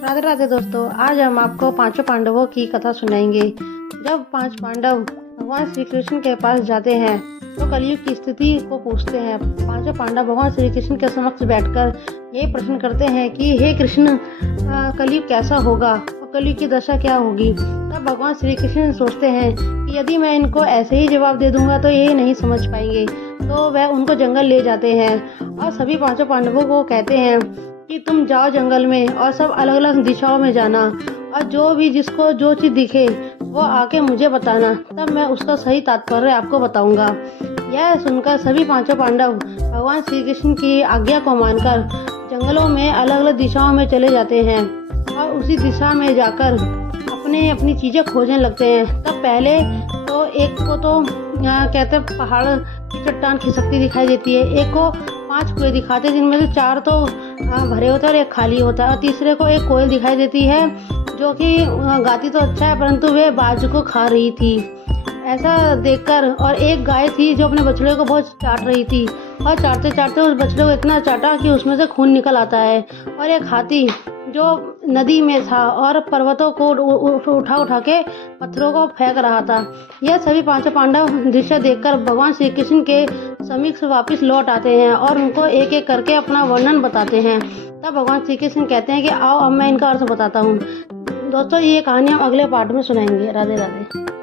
राधे राधे दोस्तों, आज हम आपको पांचों पांडवों की कथा सुनाएंगे। जब पांच पांडव भगवान श्री कृष्ण के पास जाते हैं तो कलयुग की स्थिति को पूछते हैं। पांचों पांडव भगवान श्री कृष्ण के समक्ष बैठकर ये प्रश्न करते हैं कि हे कृष्ण, कलयुग कैसा होगा और कलयुग की दशा क्या होगी। तब भगवान श्री कृष्ण सोचते हैं कि यदि मैं इनको ऐसे ही जवाब दे दूंगा तो ये नहीं समझ पाएंगे, तो वह उनको जंगल ले जाते हैं और सभी पांचों पांडवों को कहते हैं कि तुम जाओ जंगल में और सब अलग अलग दिशाओं में जाना और जो भी जिसको जो चीज़ दिखे वो आके मुझे बताना, तब मैं उसका सही तात्पर्य आपको बताऊंगा। यह सुनकर सभी पांचों पांडव भगवान श्री कृष्ण की आज्ञा को मानकर जंगलों में अलग अलग दिशाओं में चले जाते हैं और उसी दिशा में जाकर अपनी चीज़ें खोजने लगते हैं। तब पहले तो एक को तो कहते पहाड़ की चट्टान खिसकती दिखाई देती है, एक को 5 कुएं दिखाते हैं जिनमें से 4 तो भरे होते हैं और एक खाली होता है, और तीसरे को एक कोयल दिखाई देती है जो कि गाती तो अच्छा है परंतु वे बाजू को खा रही थी। ऐसा देखकर और एक गाय थी जो अपने बछड़े को बहुत चाट रही थी और चाटते चाटते उस बछड़े को इतना चाटा कि उसमें से खून निकल आता है। और एक हाथी जो नदी में था और पर्वतों को उठा के पत्थरों को फेंक रहा था। यह सभी पांचों पांडव दृश्य देखकर भगवान श्री कृष्ण के समीप वापिस लौट आते हैं और उनको एक एक करके अपना वर्णन बताते हैं। तब भगवान श्री कृष्ण कहते हैं कि आओ अब मैं इनका अर्थ बताता हूँ। दोस्तों, ये कहानी हम अगले पार्ट में सुनाएंगे। राधे राधे।